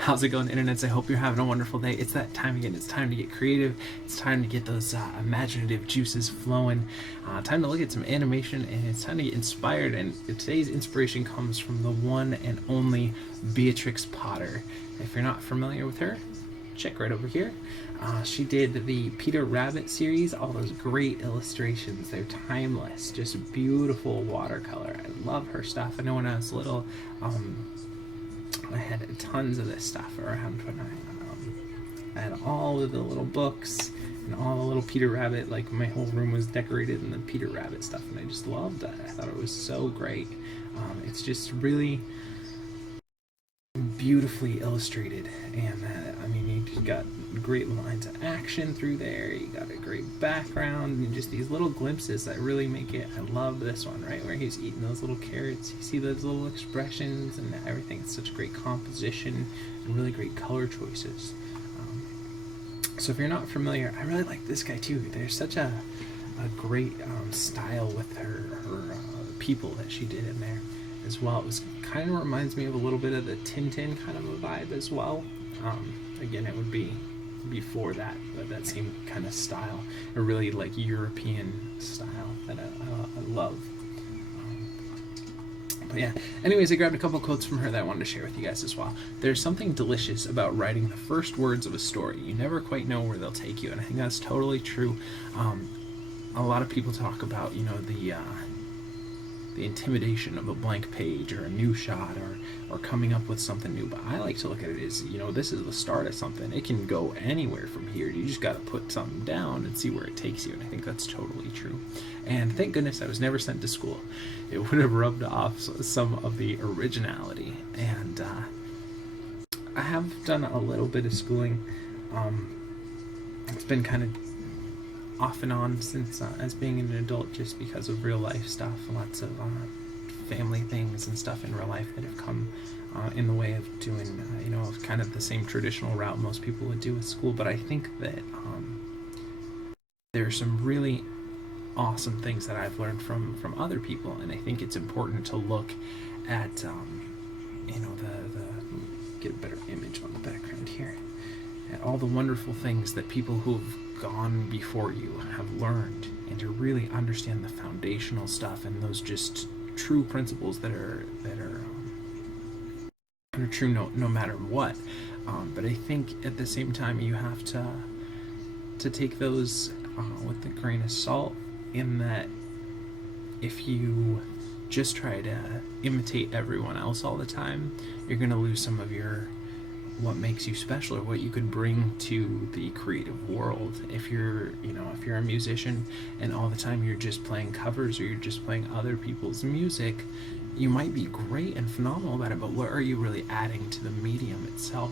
How's it going, internets? I hope you're having a wonderful day. It's that time again. It's time to get creative. It's time to get those imaginative juices flowing. Time to look at some animation, and it's time to get inspired. And today's inspiration comes from the one and only Beatrix Potter. If you're not familiar with her, check right over here. She did the Peter Rabbit series, all those great illustrations. They're timeless, just beautiful watercolor. I love her stuff. I know when I was little, I had tons of this stuff around when I had all of the little books and all the little Peter Rabbit, like my whole room was decorated in the Peter Rabbit stuff, and I just loved that. I thought it was so great. It's just really beautifully illustrated, and I mean, you got great lines of action through there, you got a great background, and just these little glimpses that really make it. I love this one, right, where he's eating those little carrots. You see those little expressions and everything. It's such great composition and really great color choices. So if you're not familiar, I really like this guy too. There's such a great style with her people that she did in there as well. It was kind of reminds me of a little bit of the Tintin kind of a vibe as well. Again, it would be before that, but that same kind of style, a really like European style that I love. But yeah, anyways, I grabbed a couple quotes from her that I wanted to share with you guys as well. There's something delicious about writing the first words of a story. You never quite know where they'll take you, and I think that's totally true. A lot of people talk about, you know, the intimidation of a blank page or a new shot or coming up with something new, but I like to look at it as, you know, this is the start of something. It can go anywhere from here. You just got to put something down and see where it takes you, and I think that's totally true. And thank goodness I was never sent to school. It would have rubbed off some of the originality, and I have done a little bit of schooling. It's been kind of off and on since as being an adult, just because of real life stuff, lots of family things and stuff in real life that have come in the way of doing you know, kind of the same traditional route most people would do with school. But I think that there are some really awesome things that I've learned from other people, and I think it's important to look at you know, get a better image on the background here, at all the wonderful things that people who've gone before you have learned, and to really understand the foundational stuff and those just true principles that are true no matter what. But I think at the same time you have to take those with a grain of salt, in that if you just try to imitate everyone else all the time, you're going to lose some of what makes you special, or what you could bring to the creative world. If you're a musician and all the time you're just playing covers, or you're just playing other people's music, you might be great and phenomenal about it, but what are you really adding to the medium itself?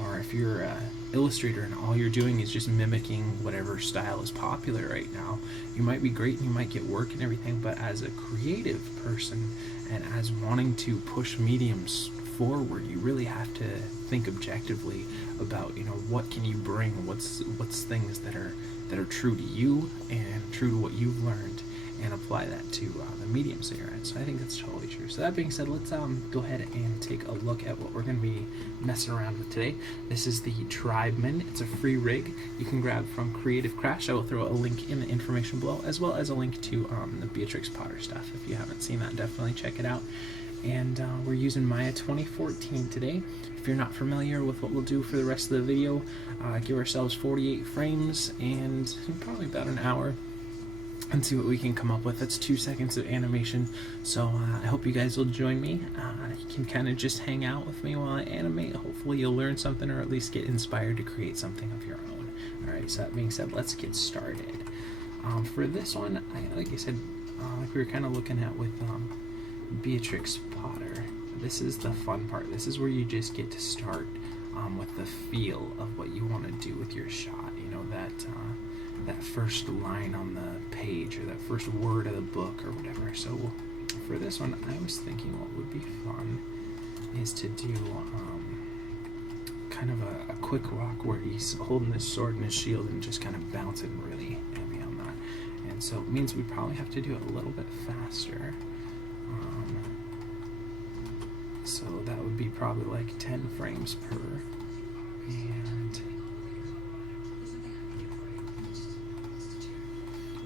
Or if you're an illustrator and all you're doing is just mimicking whatever style is popular right now, you might be great and you might get work and everything, but as a creative person and as wanting to push mediums forward, you really have to think objectively about, you know, what can you bring, what's things that are true to you and true to what you've learned, and apply that to the mediums that you're in. So I think that's totally true. So that being said, let's go ahead and take a look at what we're going to be messing around with today. This is the Tribeman. It's a free rig you can grab from Creative Crash. I will throw a link in the information below, as well as a link to the Beatrix Potter stuff. If you haven't seen that, definitely check it out. And we're using Maya 2014 today. If you're not familiar with what we'll do for the rest of the video, give ourselves 48 frames and probably about an hour, and see what we can come up with. That's 2 seconds of animation. So I hope you guys will join me. You can kind of just hang out with me while I animate. Hopefully you'll learn something, or at least get inspired to create something of your own. Alright, so that being said, let's get started. For this one, like I said, like we were kind of looking at with Beatrix Potter, this is the fun part. This is where you just get to start with the feel of what you want to do with your shot. You know, that first line on the page, or that first word of the book, or whatever. So for this one, I was thinking what would be fun is to do kind of a quick rock where he's holding his sword and his shield and just kind of bouncing really heavy on that. And so it means we probably have to do it a little bit faster. So that that would be probably like 10 frames per. And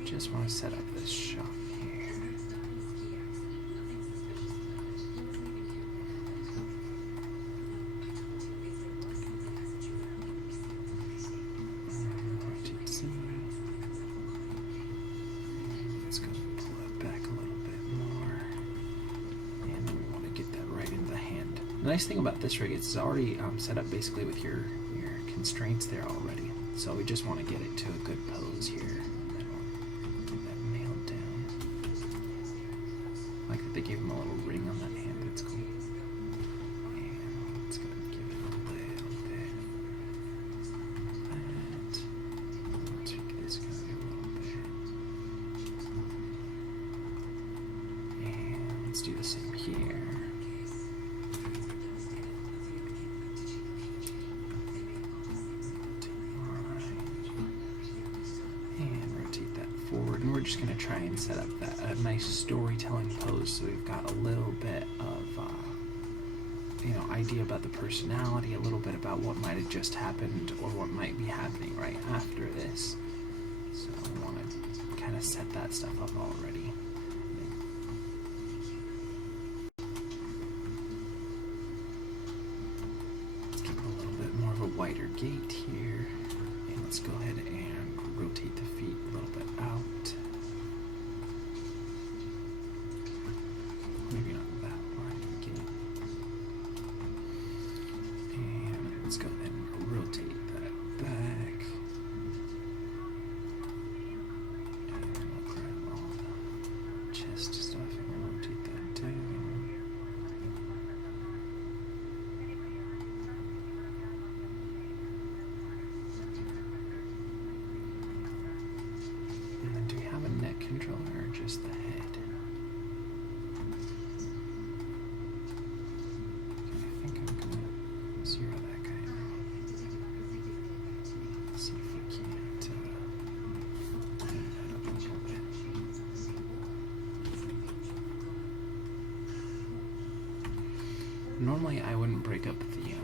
just want to set up this shot here. Let's go pull it back a little bit more. And then we want to get that right into the hand. The nice thing about this rig is it's already set up basically with your constraints there already. So we just want to get it to a good pose here. And then we'll get that nailed down. I like that they gave him a little ring on that hand. That's cool. And let's go give it a little bit. That. We'll tweak this guy a little bit. And let's do the same here. Forward, and we're just going to try and set up a nice storytelling pose, so we've got a little bit of idea about the personality, a little bit about what might have just happened or what might be happening right after this. So I want to kind of set that stuff up already. Let's give it a little bit more of a wider gait here, and let's go ahead and rotate the feet a little bit out. Maybe not that far at the beginning. And let's go ahead and rotate that back. And we'll grab all the chest stuff and we'll rotate that down. And then do we have a neck controller or just the head? I think I'm gonna zero that guy out. See if we can't clean that up a little bit. Normally I wouldn't break up the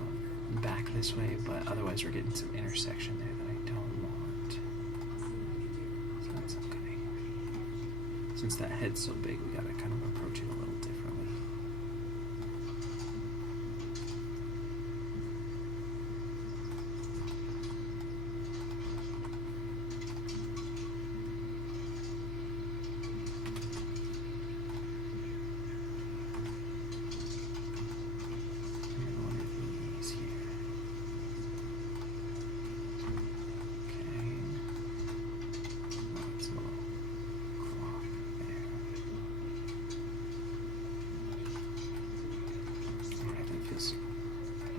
back this way, but otherwise we're getting some intersection there that I don't want. So that's okay. Since that head's so big, we gotta kind of approach it a little differently.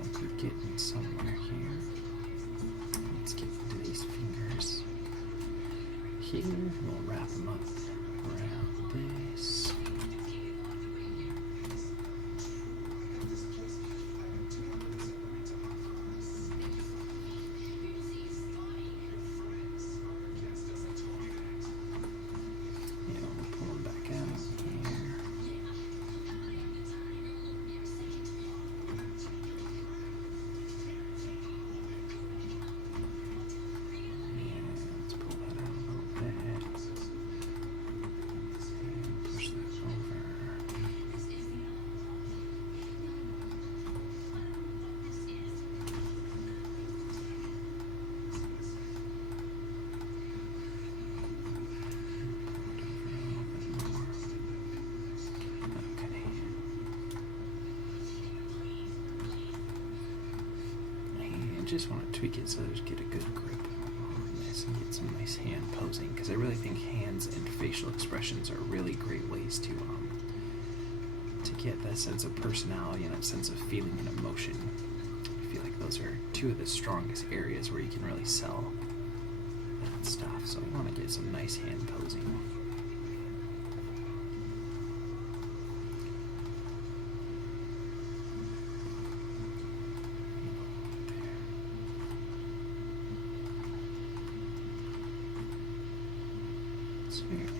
Like we're getting somewhere here. Let's get into these fingers here. We'll wrap them up around this. And we'll pull them back out here. Just want to tweak it so there's get a good grip on this and get some nice hand posing, because I really think hands and facial expressions are really great ways to get that sense of personality and that sense of feeling and emotion. I feel like those are two of the strongest areas where you can really sell that stuff. So I want to get some nice hand posing. Very good.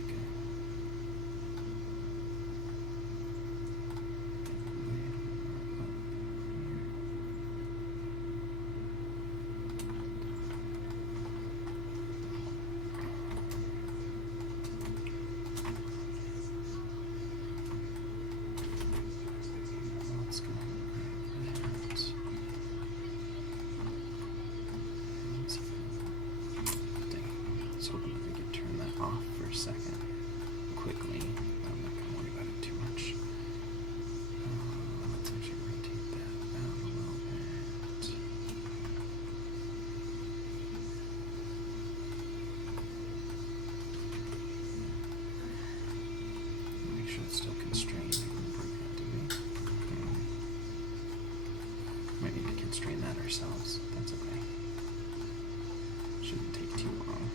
might need to constrain that ourselves. That's okay. Shouldn't take too long.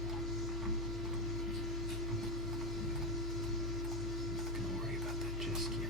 Not gonna worry about that just yet.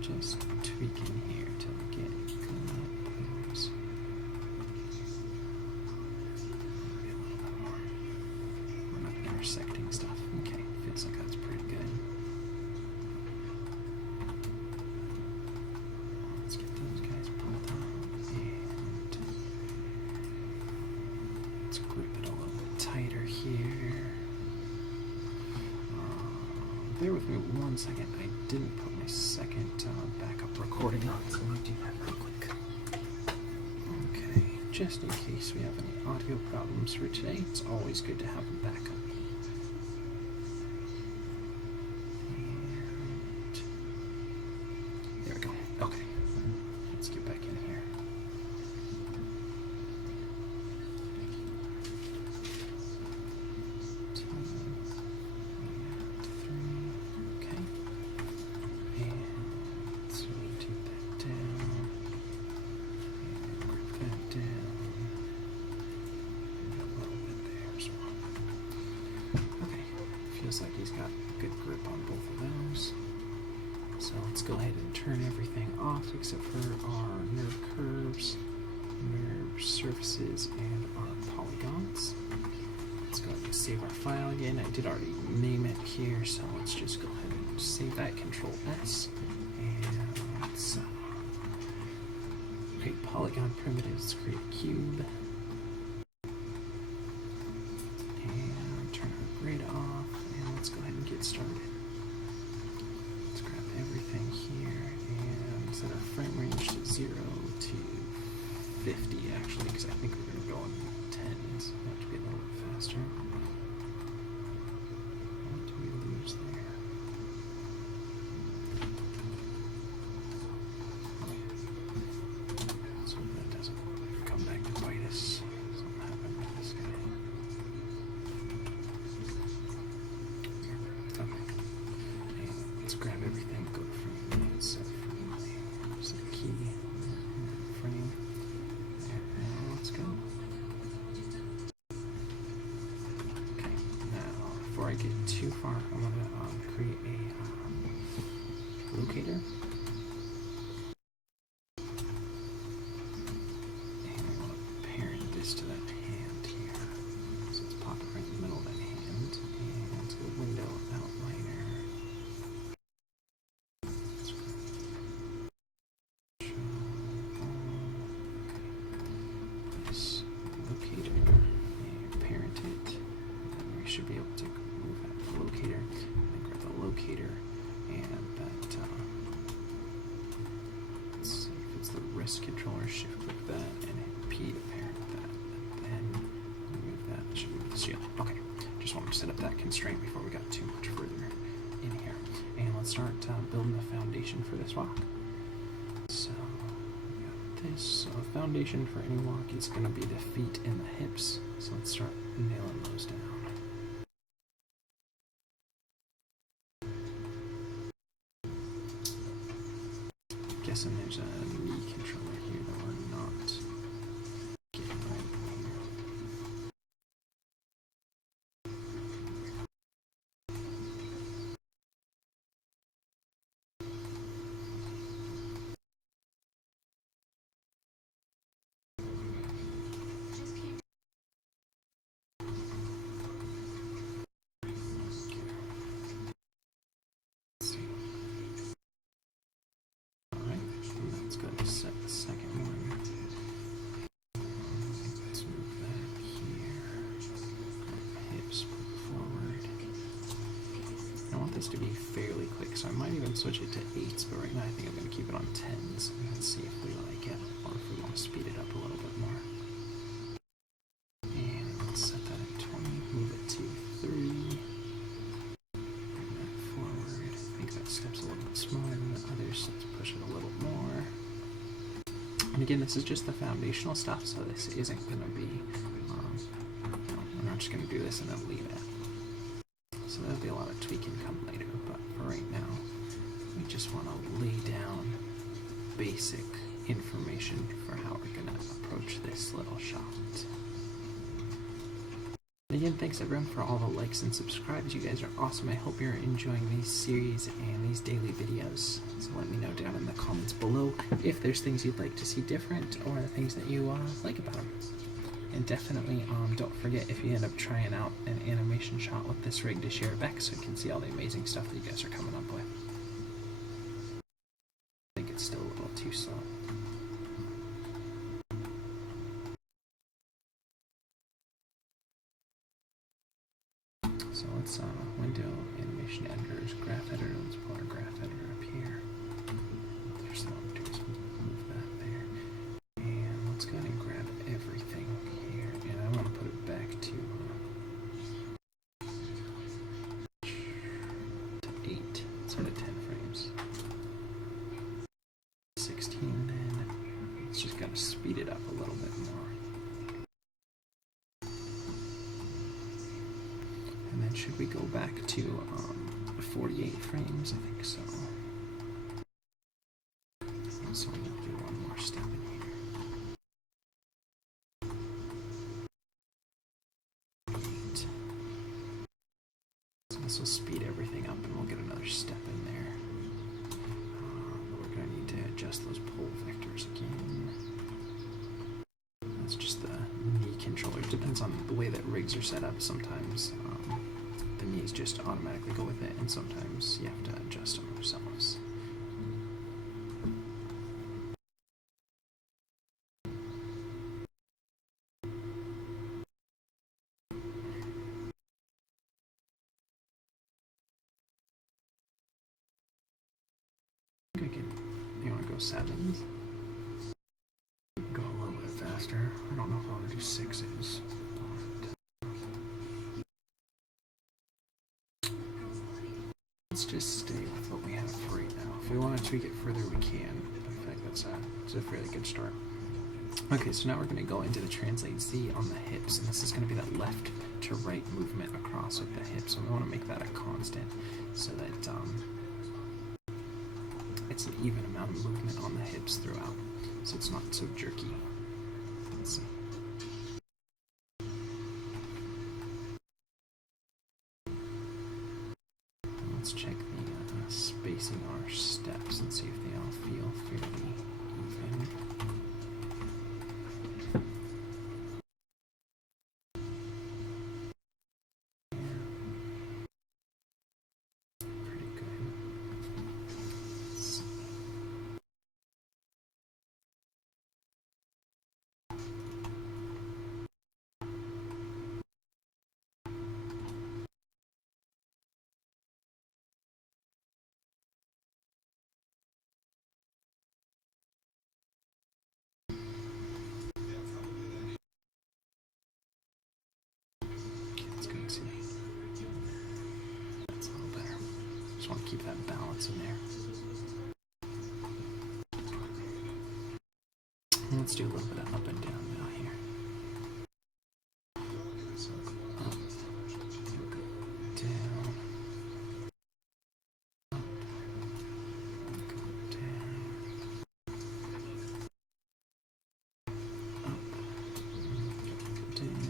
Just tweaking here till we get it close. Maybe a little bit more. We're not intersecting stuff. Okay, feels like that's pretty good. Let's get those guys pulled up and let's grip it a little bit tighter here. Bear with me 1 second. I didn't put my second backup recording on, so let me do that real quick. Okay, just in case we have any audio problems for today, it's always good to have a backup. And there we go. Okay, let's get back in here. Feels like he's got a good grip on both of those. So let's go ahead and turn everything off except for our nerve curves, nerve surfaces, and our polygons. Let's go ahead and save our file again. I did already name it here, so let's just go ahead and save that, Control S, and let's create polygon primitives, create a cube, and turn our grid off. Let's go ahead and get started. Let's grab everything here and set our frame range to 0 to 50 actually, because I think we're going to go on 10s. Have to be a little bit faster. What do we lose there? So that doesn't come back to bite us. Something happened with this guy. Let's grab everything, go to frame, set frame, set key, frame, and let's go. Okay, now before I get too far, I'm going to create a locator. And I want to parent this to that hand here. So let's pop it right in the middle of that hand, and let's go window outliner. Locator and parent it. And we should be able to move that locator and then grab the locator and that. Let's see if it's the wrist controller. Shift click that and hit P to parent that. And then move that. It should move the shield. Okay. Just want to set up that constraint before we got too much further in here. And let's start building the foundation for this walk. So. This. So the foundation for any walk is going to be the feet and the hips. So let's start nailing those down. Guessing there's a knee controller here that we're not getting right here. Set the second this to be fairly quick, so I might even switch it to 8s, but right now I think I'm going to keep it on 10s and see if we like it, or if we want to speed it up a little bit more. And let's set that at 20, move it to 3, bring that forward. I think that step's a little bit smaller than the others, so let's push it a little more. And again, this is just the foundational stuff, so this isn't going to be, we're not just going to do this and then leave it. So there'll be a lot of tweaking come later, but for right now, we just want to lay down basic information for how we're going to approach this little shot. Again, thanks everyone for all the likes and subscribes. You guys are awesome. I hope you're enjoying these series and these daily videos. So let me know down in the comments below if there's things you'd like to see different or things that you like about them. And definitely don't forget, if you end up trying out an animation shot with this rig, to share it back so you can see all the amazing stuff that you guys are coming up with. I think it's still a little too slow. So let's window, animation editors, graph editor. Let's pull our graph editor up here. There's no do is move that there. And let's go ahead and grab everything here. And I want to put it back to 8 instead of 10 frames. 16 then. It's just got to speed it up a little bit more. And then should we go back to 48 frames? I think so. So I'm going to do one more step in here. 8. So this will speed everything up and we'll get another step in there. We're going to need to adjust those pole vectors again. That's just the knee controller. It depends on the way that rigs are set up. Sometimes the knees just automatically go with it, and sometimes you have to adjust them yourselves. You want to go 7s? Go a little bit faster. I don't know if I want to do 6s. Let's just stay with what we have for right now. If we want to tweak it further, we can. In fact, that's a fairly good start. Okay, so now we're going to go into the translate Z on the hips, and this is going to be that left to right movement across with the hips. So we want to make that a constant so that it's an even amount of movement on the hips throughout, so it's not so jerky. Let's see. Let's check the spacing on our steps and see if they all feel fairly even. Pretty good. See, that's a little better. Just want to keep that balance in there. And let's do a little bit of up and down now here. So go up, go down, up, go down, up, go down.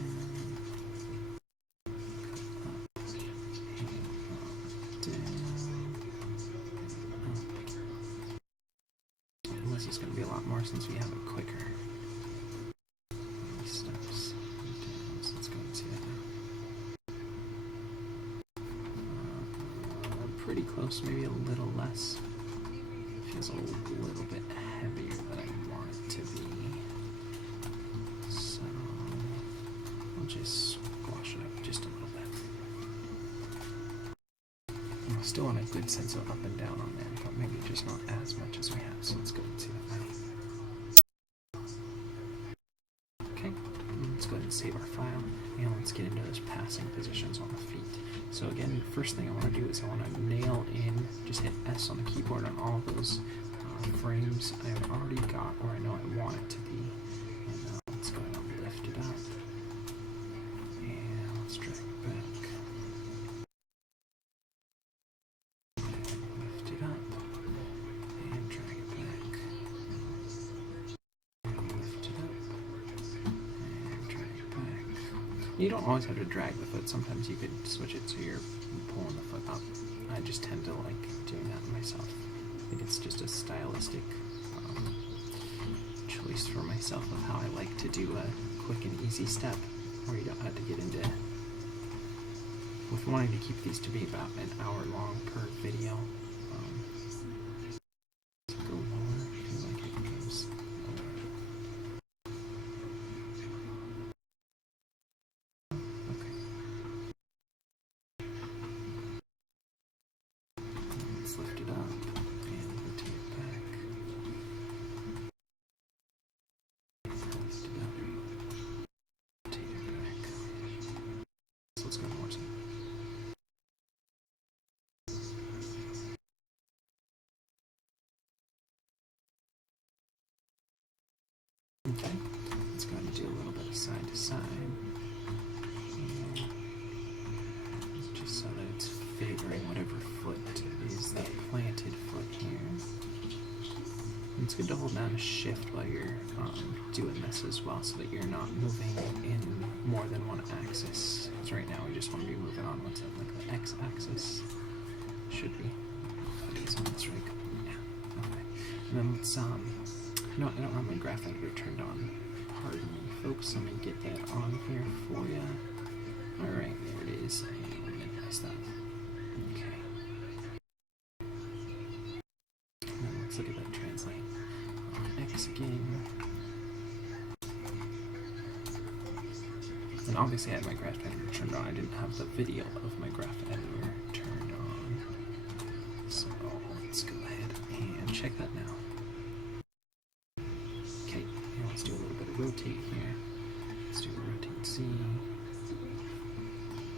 This is going to be a lot more since we have it quicker. Steps down, so let's go and see that. Pretty close, maybe a little less. Feels a little bit heavier than I want it to be. So we'll just squash it up just a little bit. We'll still want a good sense of up and down on there, but maybe just not as much as we have. So let's go and see that now. Okay, let's go ahead and save our file, and let's get into those passing positions on the feet. So again, first thing I want to do is I want to nail in, just hit S on the keyboard on all those frames I've already got, or I know I want it to be. And let's go ahead and lift it up, and let's drag it back. Lift it up, and drag it back. And lift it up, and drag it back. You don't always have to drag the foot. Sometimes you could switch it so you're pulling the foot up. I just tend to like doing that myself. I think it's just a stylistic choice for myself of how I like to do a quick and easy step where you don't have to get into, with wanting to keep these to be about an hour long per video. Go lower, I feel like it goes lower. Okay. Let's lift it up. Okay, let's go ahead and do a little bit of side to side, and just so that it's favoring whatever foot is the planted foot here. And it's good to hold down a shift while you're doing this as well, so that you're not moving in more than one axis. Because right now we just want to be moving on what's up, like the x-axis should be. It is on this rig. Yeah. Okay. And then let's no, I don't have my graph editor turned on. Pardon me, folks. Let me get that on here for you. Alright, there it is. I messed up. Okay. Now let's look at that translate. X again. And obviously I had my graph editor turned on. I didn't have the video of my graph editor turned on. So let's go ahead and check that now. Let's do a little bit of rotate here. Let's do rotate Z.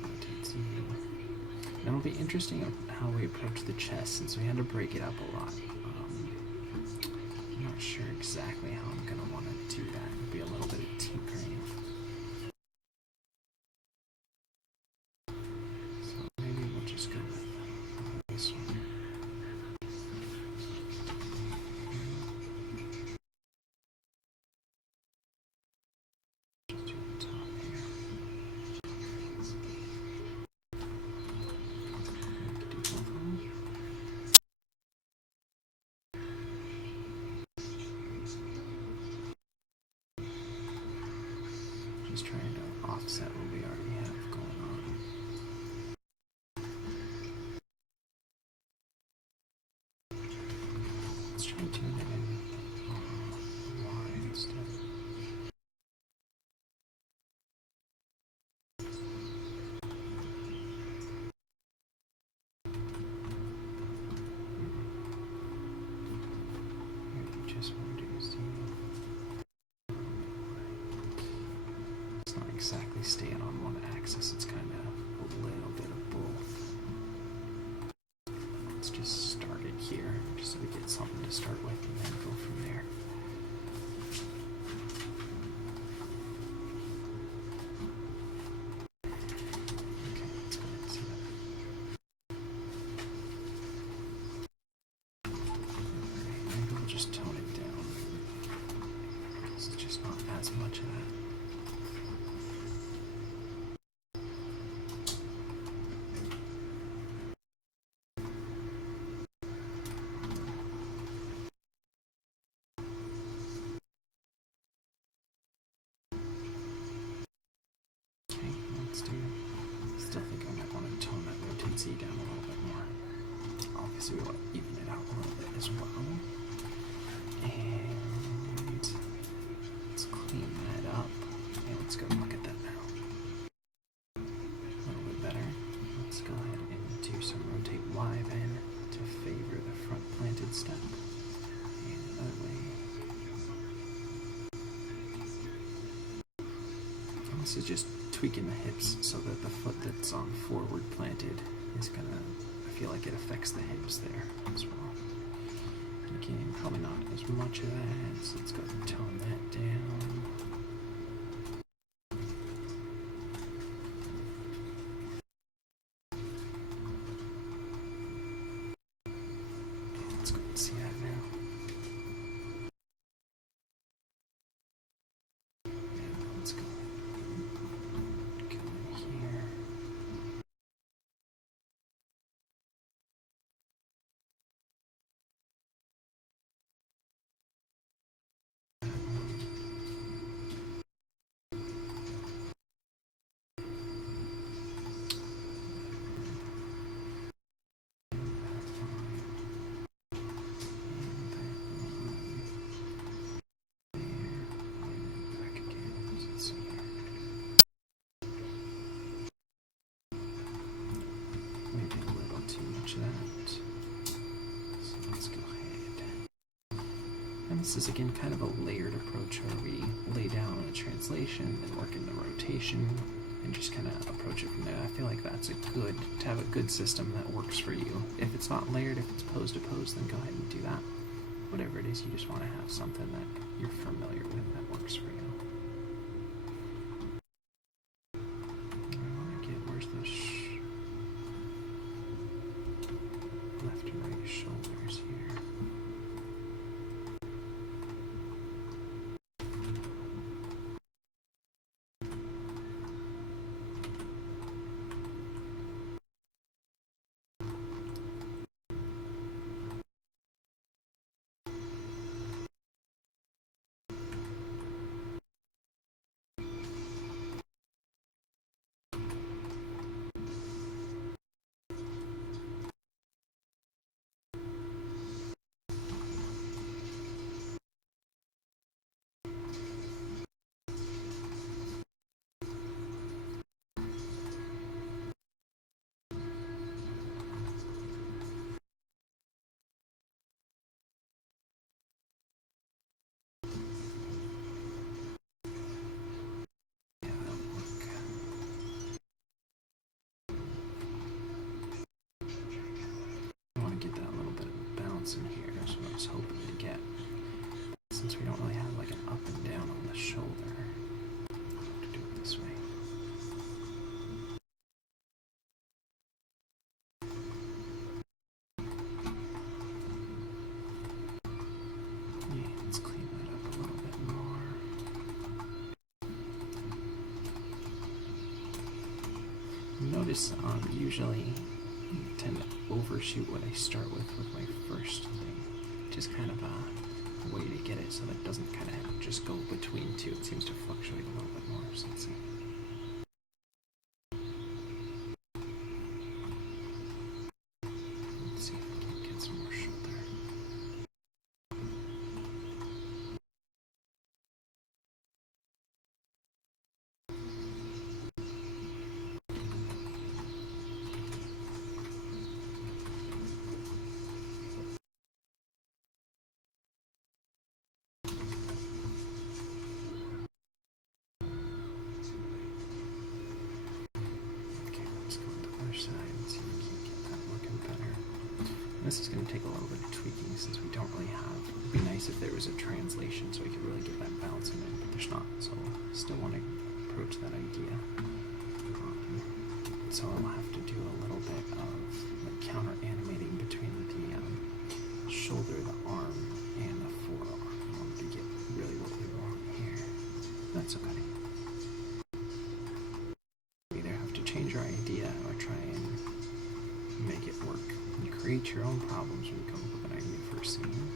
Rotate Z. And it'll be interesting how we approach the chest, since we had to break it up a lot. I'm not sure exactly how I'm going to want to do that. It'll be a little bit of tinkering. So maybe we'll just go with this one. Just trying to offset what we already have going on. Let's try and tune it in Y instead. Maybe just want to do Z. Exactly staying on one axis, it's kind of a little bit of both. Let's just start it here, just so we get something to start with and then go from there. Okay, let's go ahead and see that. Maybe we'll just tone it down, because it's just not as much of that. Still think I might want to tone that rotate Z down a little bit more. Obviously we'll even it out a little bit as well. And let's clean that up. And let's go look at that now. A little bit better. Let's go ahead and do some rotate Y This is just tweaking the hips so that the foot that's on forward planted is gonna, I feel like it affects the hips there as well. Again, probably not as much of that, so let's go tone that down. Let's go and see that now. And let's go in here. That. So let's go ahead. And this is again kind of a layered approach where we lay down a translation and work in the rotation and just kind of approach it from there. I feel like that's to have a good system that works for you. If it's not layered, if it's pose to pose, then go ahead and do that. Whatever it is, you just want to have something that you're familiar with that works for you. Where's the left and right shoulders here. In here is what I was hoping to get. Since we don't really have like an up and down on the shoulder, I'll have to do it this way. Yeah, let's clean that up a little bit more. Notice usually I tend to overshoot what I start with my first thing. Just kind of a way to get it so that it doesn't kind of just go between two. It seems to fluctuate a little bit more. So let's see. Let's see if we can get some more shoulder. Side and see if we can get that looking better. And this is going to take a little bit of tweaking since we don't really have. It'd be nice if there was a translation so we could really get that balance in it, but there's not. So still want to approach that idea. So I'll have to do a little bit of like counter animating between the shoulder, the arm, and the forearm in order to get really what we want here. That's okay. Change your idea or try and make it work. You create your own problems when you come up with an idea for a scene.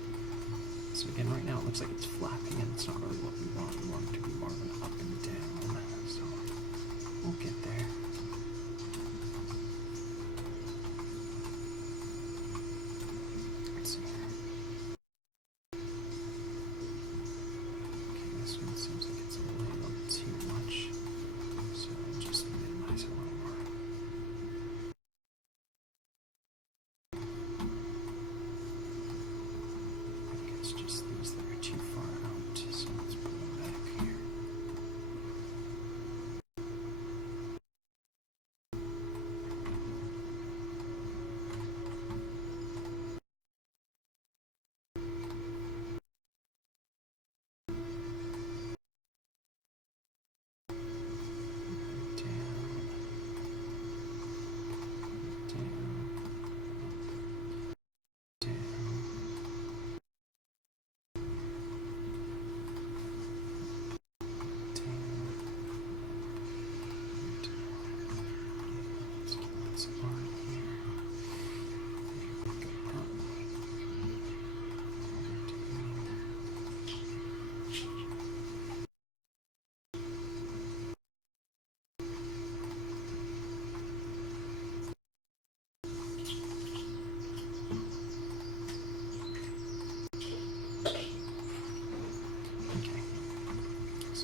So again, right now it looks like it's flapping and it's not really what we want. We want it to be more of an up and down. So we'll get there. Let's see. Okay, this one seems like it's a little too much. So I'll just minimize it a little more. I think it's just these that are too far out, so let's put them back here.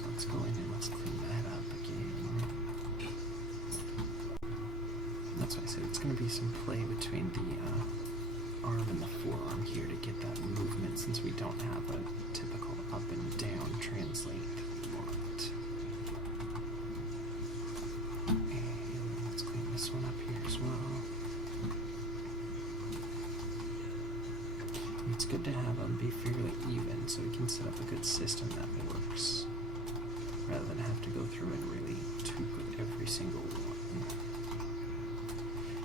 So let's go in and let's clean that up again. That's why I said it's going to be some play between the arm and the forearm here to get that movement, since we don't have a typical up and down translate want. And let's clean this one up here as well. And it's good to have them be fairly even so we can set up a good system that works, rather than have to go through and really tweak with every single one.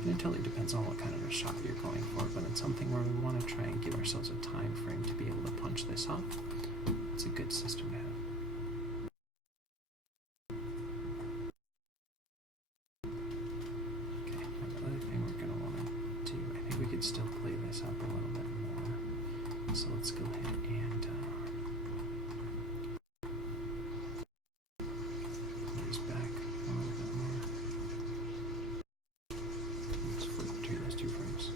And it totally depends on what kind of a shot you're going for, but it's something where we want to try and give ourselves a time frame to be able to punch this up. It's a good system to have. Okay, the other thing we're going to want to do, I think we could still play this up a little bit more. So let's go ahead and raise back a little bit more. Let's flip between those two frames.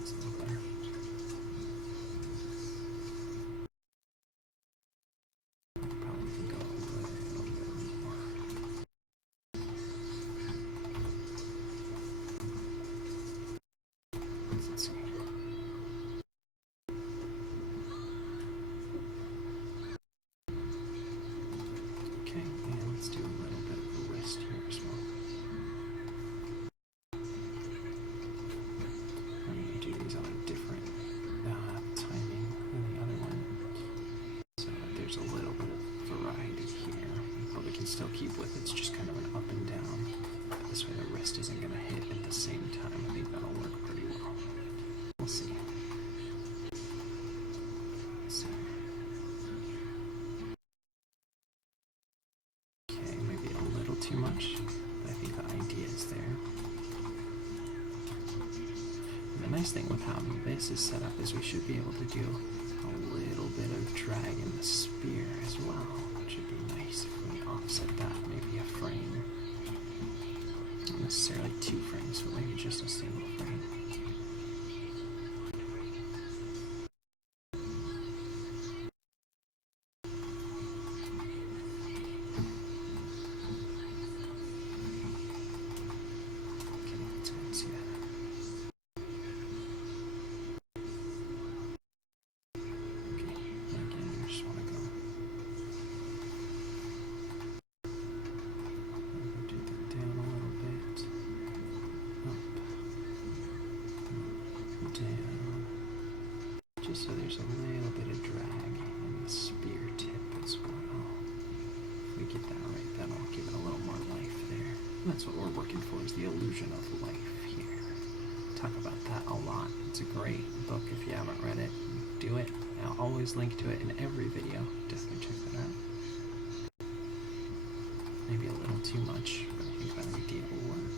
It's a little better. Probably can go a little bit more. Let's see. Okay, and let's do a little bit of a wrist here as well. I'm going to do these on a different timing than the other one, so there's a little bit of variety here, but we can still keep with it's just kind of an up and down. This way the wrist isn't going to hit at the same time. I think that'll work pretty well. We'll see. Let's see. Okay, maybe a little too much, but I think the idea is there. And the nice thing with how this is set up is we should be able to do a little bit of drag in the spear as well, which would be nice if we offset that maybe a frame. Not necessarily 2 frames, but maybe just a single frame. Okay, let's go and see that. Okay, and again, you just want to go. Do that down a little bit. Up. Down. Just so there's a little bit of drag in the spear tip as well. If we get that right, that'll give it a little more life there. And that's what we're working for, is the illusion of life here. Talk about that a lot. It's a great book. If you haven't read it, do it. I'll always link to it in every video. Definitely check that out. Maybe a little too much, but I think that idea will work.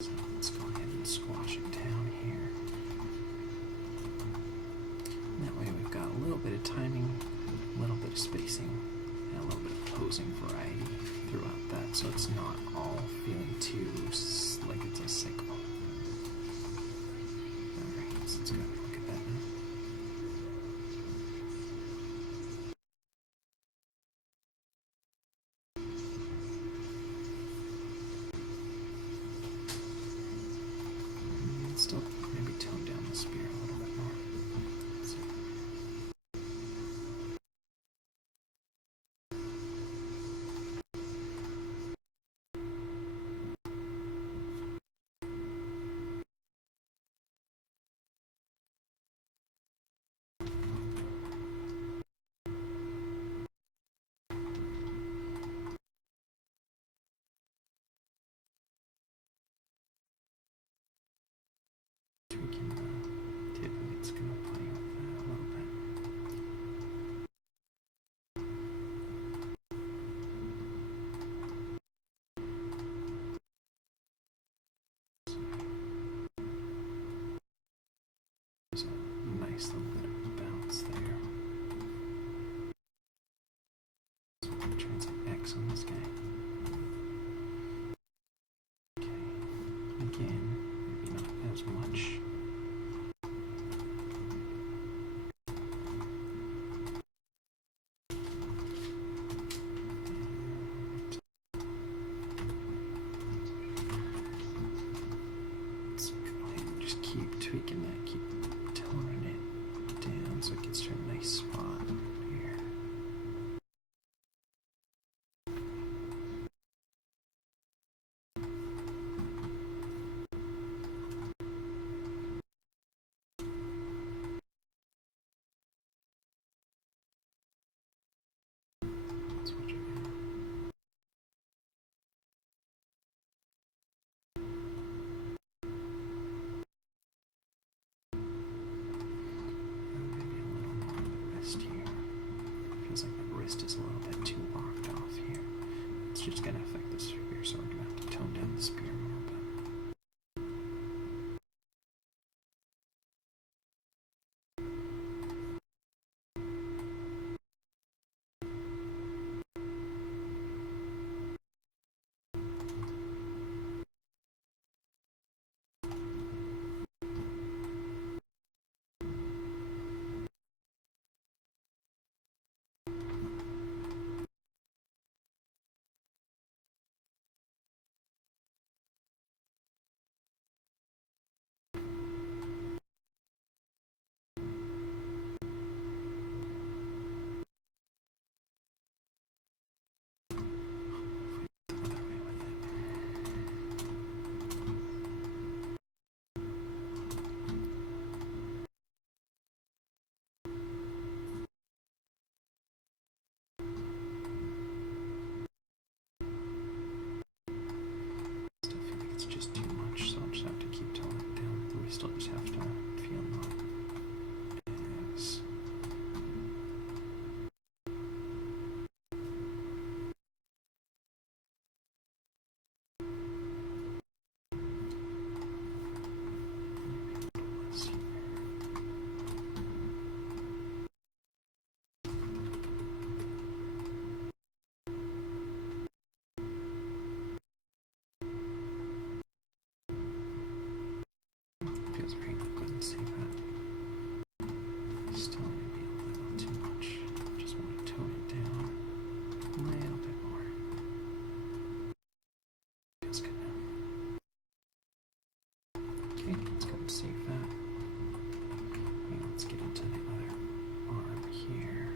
So let's go ahead and squash it down here. And that way we've got a little bit of timing, a little bit of spacing, and a little bit of posing variety throughout that, so it's not all feeling too like it's a cycle. Alright, so let's go look at that now. And still maybe tone down the spear a little bit more. Let's see. Tweaking the tip, and it's going to play with that a little bit. There's a nice little bit of bounce there. So we're going to translate X on this guy. Okay, again, maybe not as much. wrist is a little bit too locked off here. It's just going to affect the spear, so we're going to have to tone down the spear more. But it's just too much, so I'll just have to keep toning it down. But we still just have to feel not as feels very good and see that. Still maybe a little too much. Just want to tone it down a little bit more. Feels good now. Okay, let's go and save that. And let's get into the other arm here.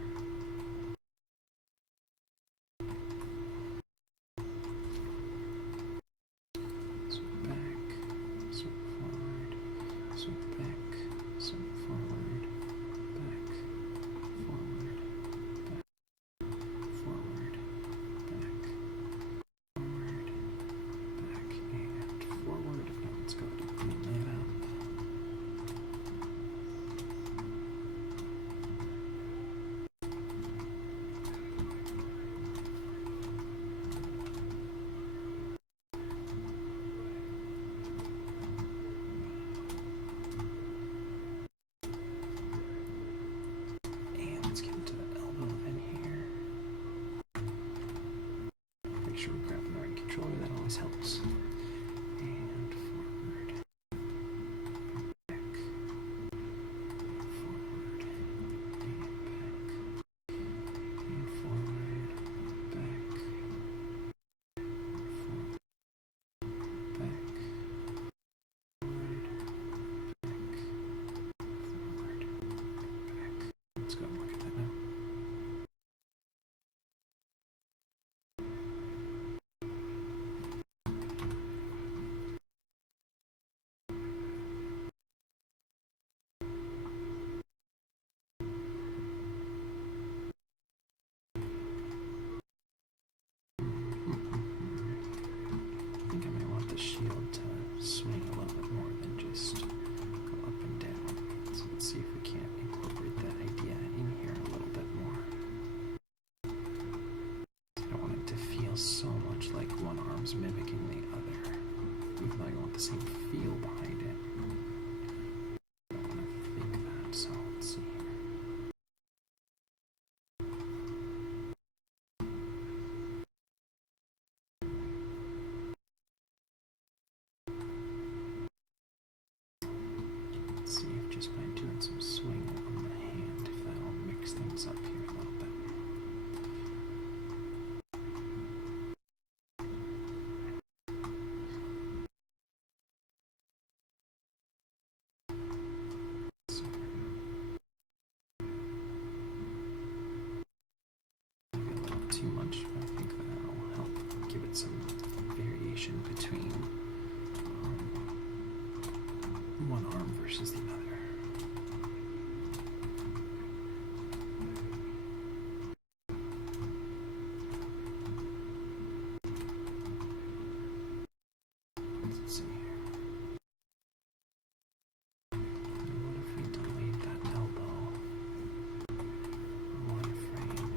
Swoop back, swoop forward, swoop back, swoop forward, back, forward, back, forward, back, forward, back, and forward. Now let's go ahead and clean that up. And let's get into the elbow in here. Make sure we're grabbing the right controller, that always helps. And forward, back, forward, and back, and forward, back, forward, back, forward, back, forward, back. Let's go and look at that now. I think I may want the shield to swing a little bit more than just go up and down. So let's see if we can't incorporate that idea in here a little bit more. I don't want it to feel so much like one arm's mimicking the other, even though I want the same feel behind it. I don't want to fake that, so let's see here. Let's see if just by doing some swing on the hand, if that'll mix things up here a little bit. So, maybe a little too much, but I think that'll help give it some variation between one arm versus the other. Let's see here. And what if we delayed that elbow one frame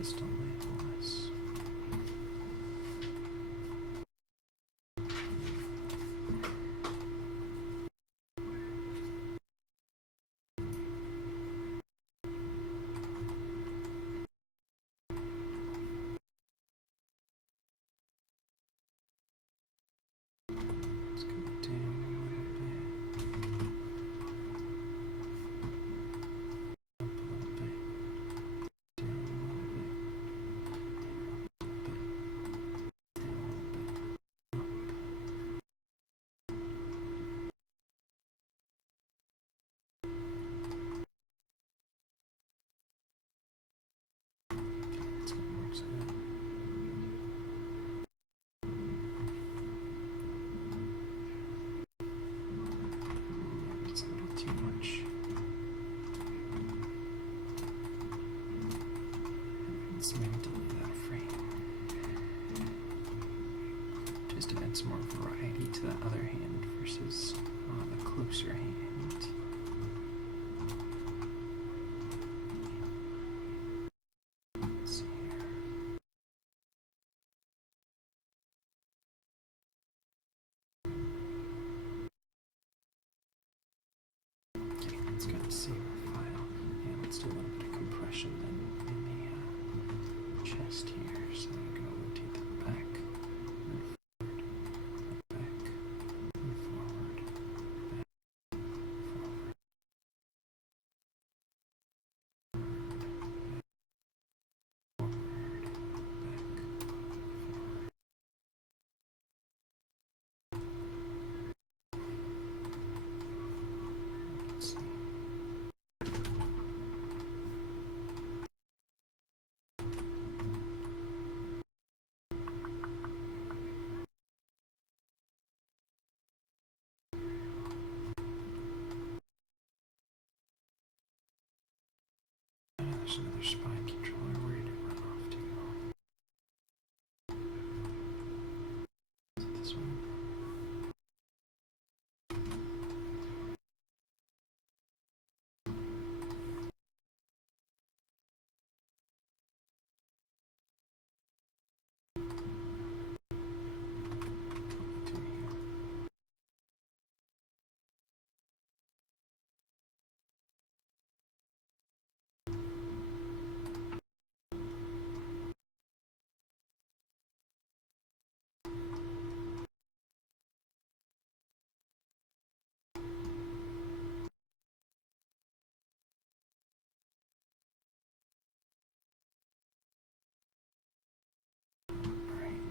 Pistolethless. Let's go down a little bit. Up a little bit. Down a little bit. Up, down a little bit. Up. Let's get more excited. It's a little too much. Let's maybe delete that frame. Just to add some more variety to that other hand versus the closer hand. Let's see here. Okay, let's go to save our file. And let's do a little bit of compression then in the chest here. So I'm going to rotate that back and forward, back and forward, back, forward, forward, back, forward. Let's see. There's another spine controller. Where did it run off to? Is it this one? To here. Alright.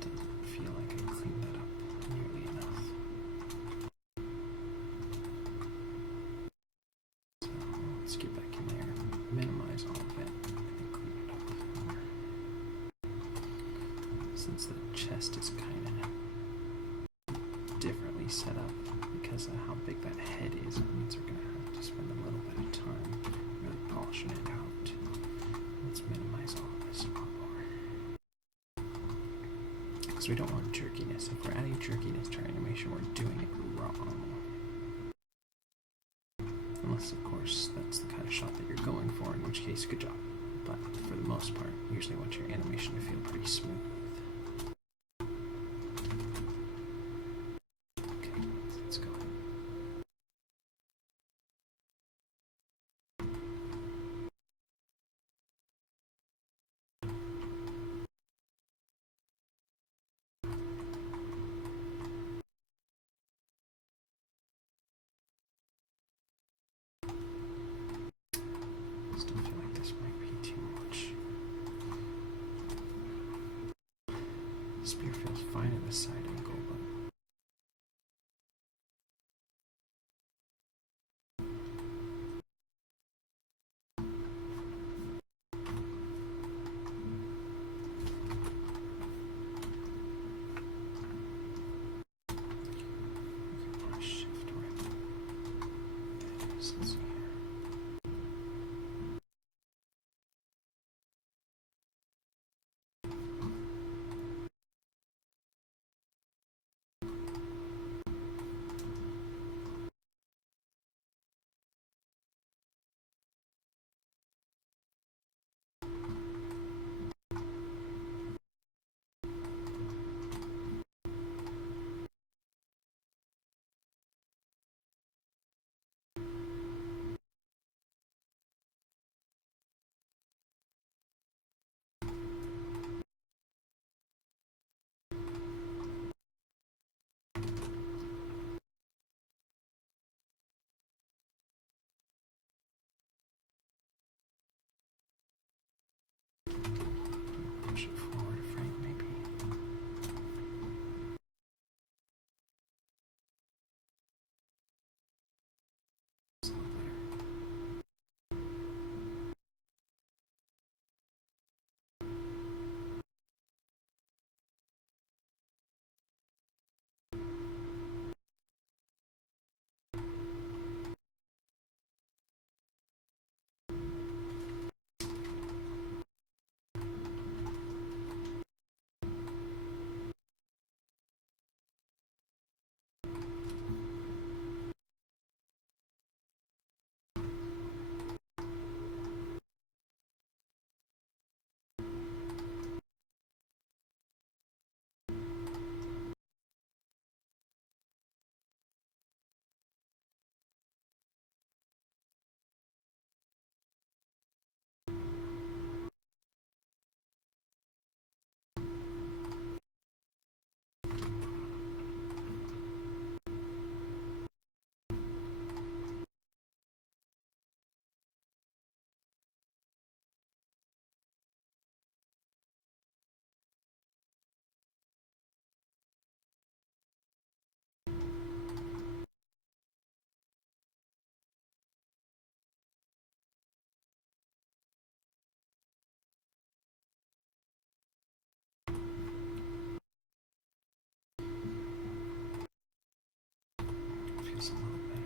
Doesn't feel like I cleaned that up nearly enough. So let's get back in there, minimize all of it, and then clean it up more. Since the chest is kind of differently set up because of how big that head is, it means we're going to have to spend a little bit of time really polishing it out. Let's minimize all of this a lot more. Because we don't want jerkiness. If we're adding jerkiness to our animation, we're doing it wrong. Unless, of course, that's the kind of shot that you're going for, in which case, good job. But for the most part, you usually want your animation to feel pretty smooth. Okay, let's go ahead. Still feel like this might be too much. Spear feels fine in the side angle, but shift right. That is, let's see here. this a little better.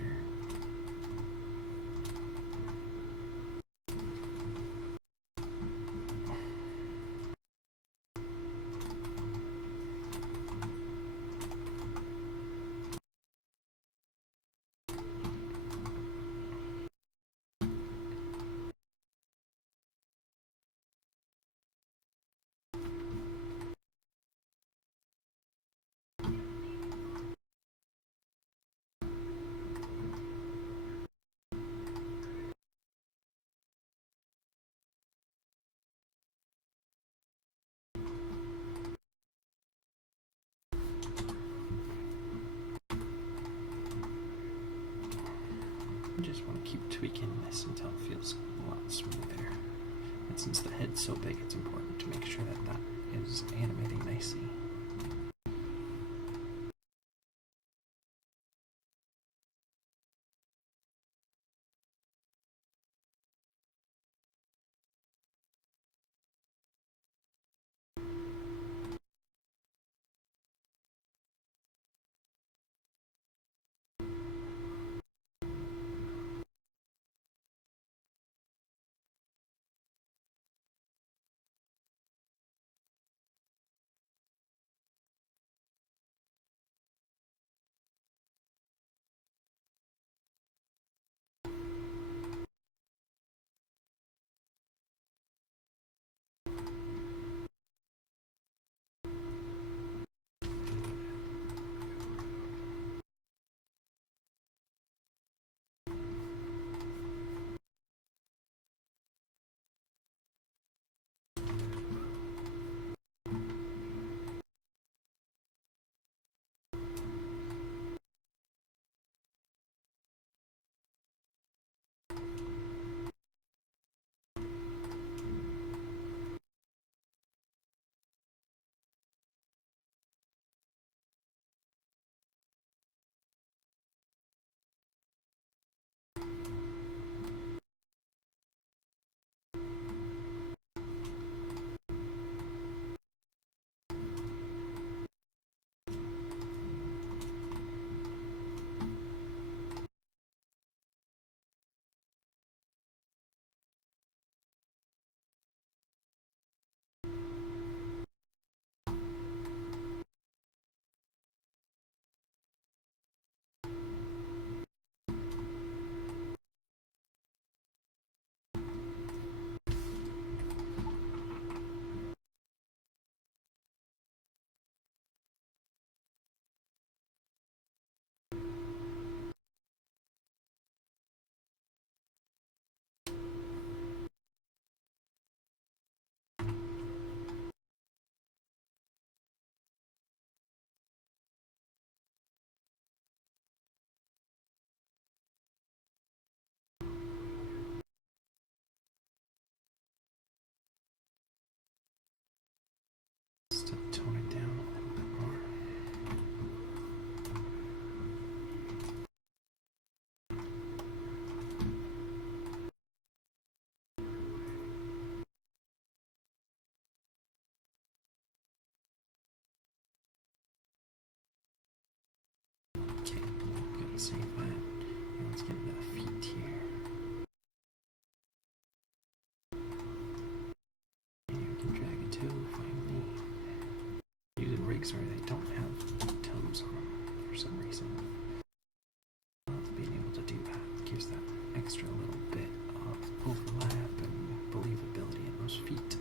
I just want to keep tweaking this until it feels a lot smoother. And since the head's so big, it's important to make sure that that is animating nicely. Just to tone it down a little bit more. Okay, good. Save that. Now let's get into the feet here. And we can drag a toe finally. Using rigs where they don't have toes on them for some reason. Being able to do that gives that extra little bit of overlap and believability in those feet.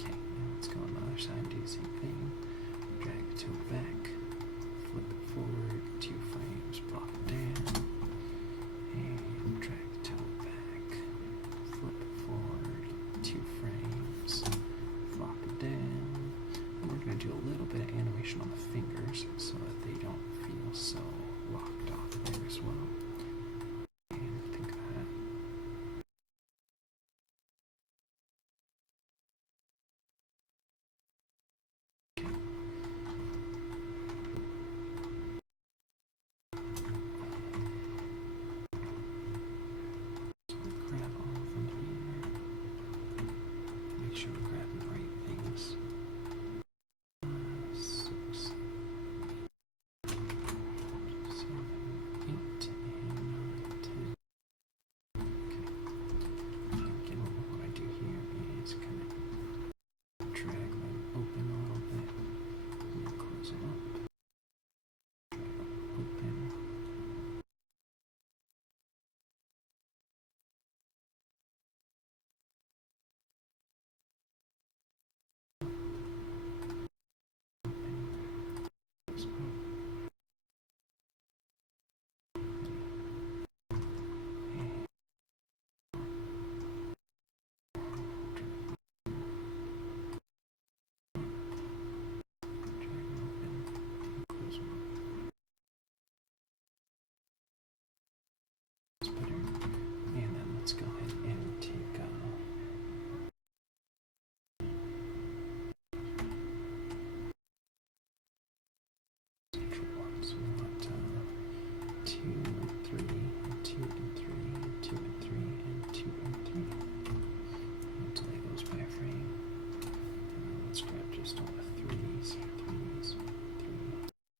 Okay, now let's go on the other side and do the same thing. Drag the toe back, flip it forward 2 frames, plop it down, and drag the toe back, flip it forward 2 frames, flop it down. And we're going to do a little bit of animation on the fingers so that they don't feel so locked off there as well. And think of that. Okay. So grab all of them here. Make sure we grab 2 and 3, and 2 and 3, and 2 and 3, and 2 and 3. We'll delay those by a frame. Let's grab just all the 3s, 3s, 3,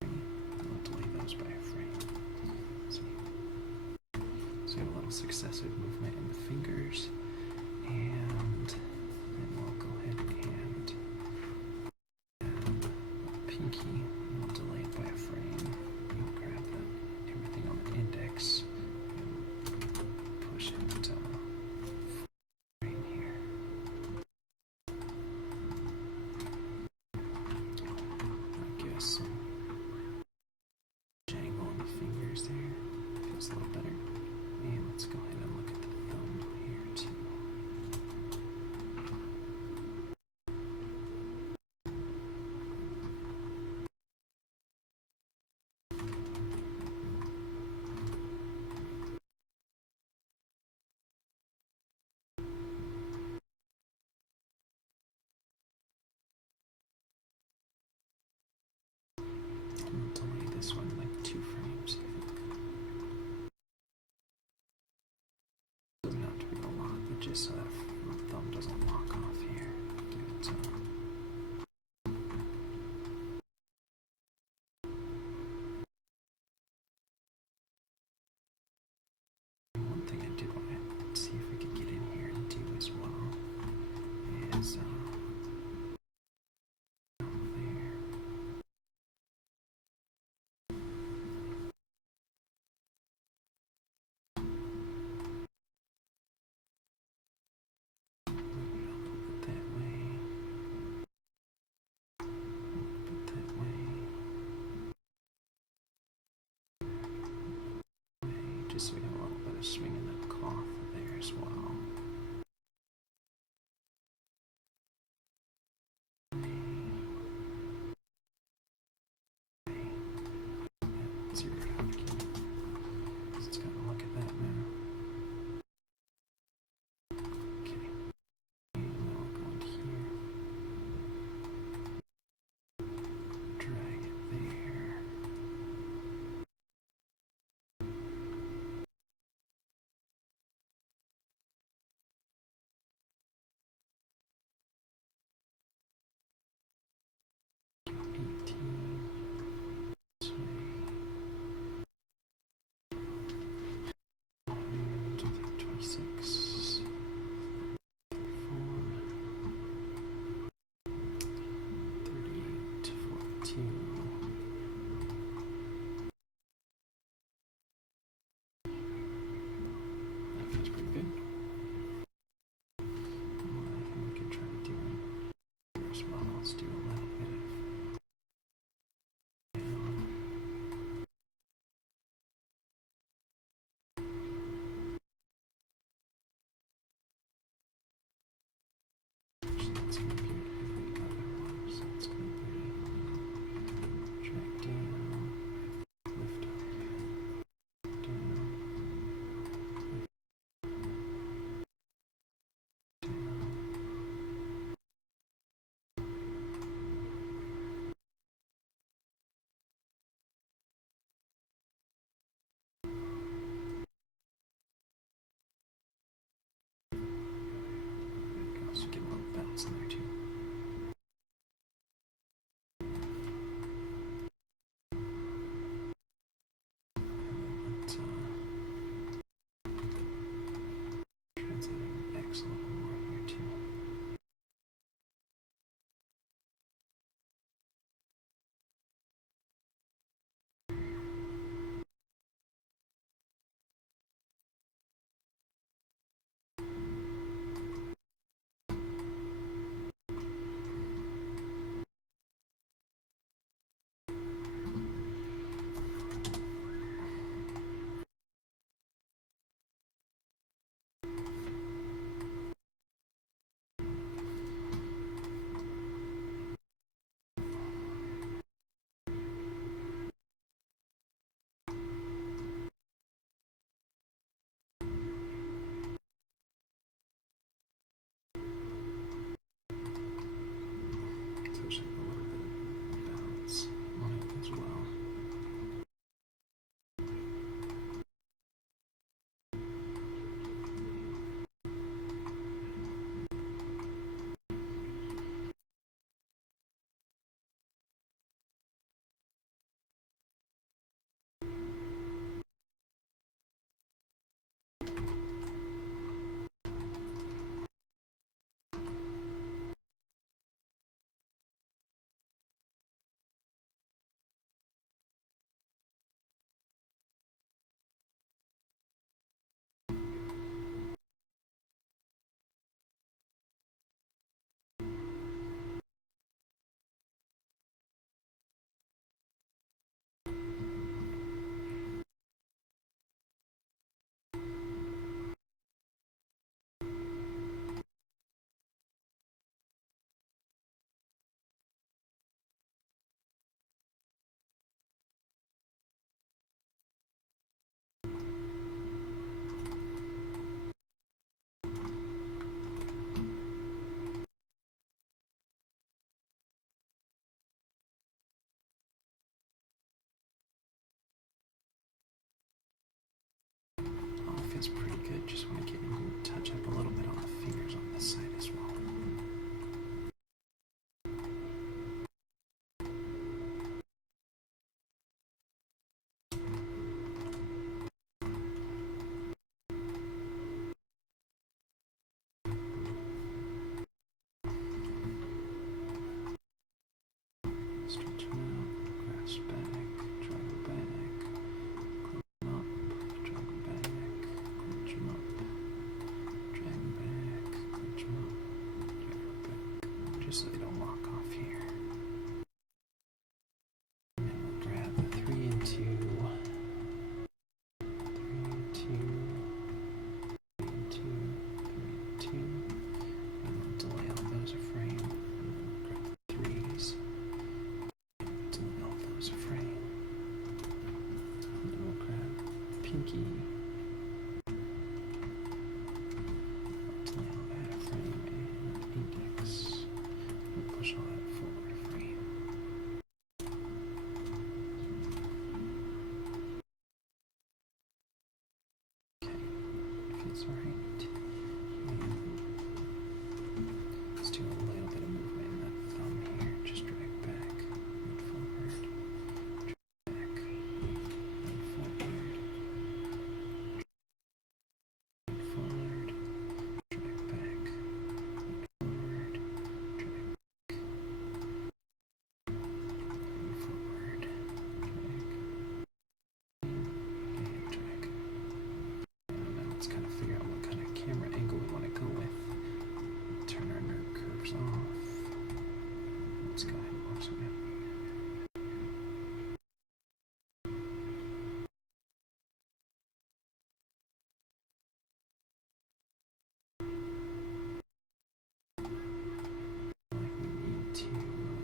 3. And we'll delay those by a frame. See? So we have a little successive movement in the fingers, and then we'll go ahead and add a pinky, and we'll delay it by a frame. We'll grab everything on the index and push it to frame here. I guess some jangle on the fingers there feels a little better. And let's go ahead and look at the thumb here too. I'm gonna delay this one like 2 frames. Doesn't have to be a lot, but just so that my thumb doesn't lock off here. Give it one thing I did want to see if we could get in here and do as well is there. Just so we have a little bit of swing in the cloth there as well. Zero out again. Let's kind of look at that now. Okay. And now we'll go into here. Drag it there. It's going to be every other one, so it's going to be drag down, lift up, down, lift down. There we go, so get a little bounce in there. feels pretty good. Just want to get in and touch up a little bit on the fingers on this side as well. Stretch them out, grasp back, drag them back, clench them up, drag them back, clench them up, drag them back, clench them up, drag them back, just so they don't lock off here. And then we'll grab the 3 and 2, 3 and 2, 3 and 2, 3 and 2, and we'll delay all those a frame, and then we'll grab the 3s. A frame. And then we'll grab pinky. Delay all that a frame and index. We'll push all that forward a frame. Okay, feels alright. Let's do a little bit of movement in that thumb here. Just drag back and forward. Let's kind of figure out what kind of camera angle we want to go with. Turn our nerve curves off. Let's go ahead and watch it.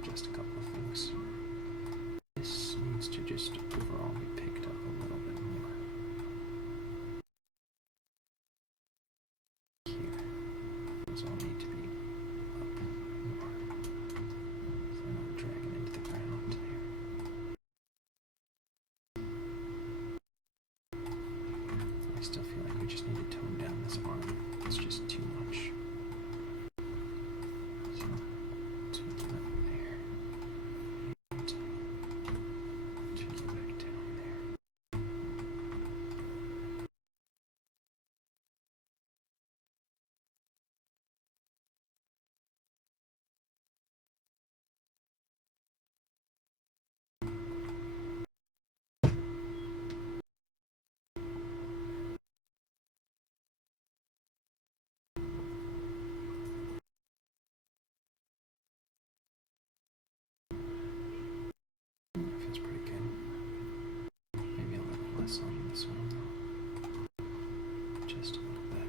Just a couple of things. This needs to just overall be picked up a little bit more. Here. Those all need to be up more. So they're not dragging into the ground here. I still feel like we just need to tone down this arm. It's just too much. So, tweak it up there. And tweak it back down there. That feels pretty good. Maybe a little less on this one though. Just a little bit.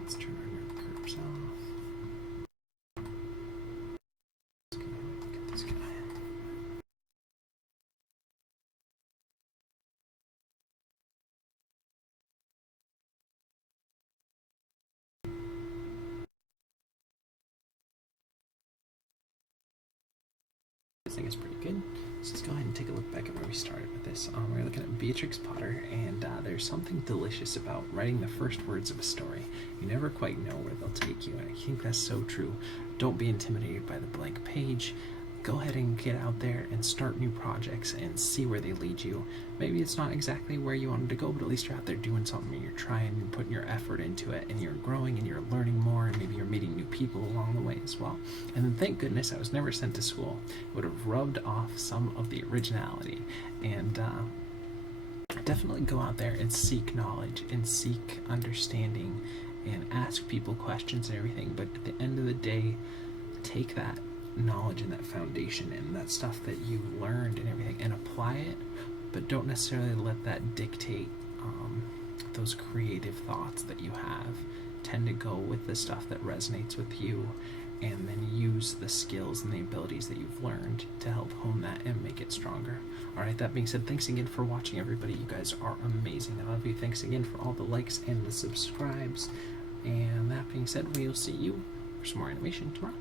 Let's turn our nerve curves off. Let's go ahead and look at this guy. This thing is pretty good. So let's go ahead and take a look back at where we started with this. We're looking at Beatrix Potter, and there's something delicious about writing the first words of a story. You never quite know where they'll take you, and I think that's so true. Don't be intimidated by the blank page. Go ahead and get out there and start new projects and see where they lead you. Maybe it's not exactly where you wanted to go, but at least you're out there doing something and you're trying and putting your effort into it, and you're growing and you're learning more, and maybe you're meeting new people along the way as well. And then thank goodness I was never sent to school. It would have rubbed off some of the originality. And definitely go out there and seek knowledge and seek understanding and ask people questions and everything, but at the end of the day, take that knowledge and that foundation and that stuff that you learned and everything and apply it, but don't necessarily let that dictate those creative thoughts that you have. Tend to go with the stuff that resonates with you and then use the skills and the abilities that you've learned to help hone that and make it stronger. Alright, that being said, thanks again for watching, everybody. You guys are amazing. I love you. Thanks again for all the likes and the subscribes. And that being said, we'll see you for some more animation tomorrow.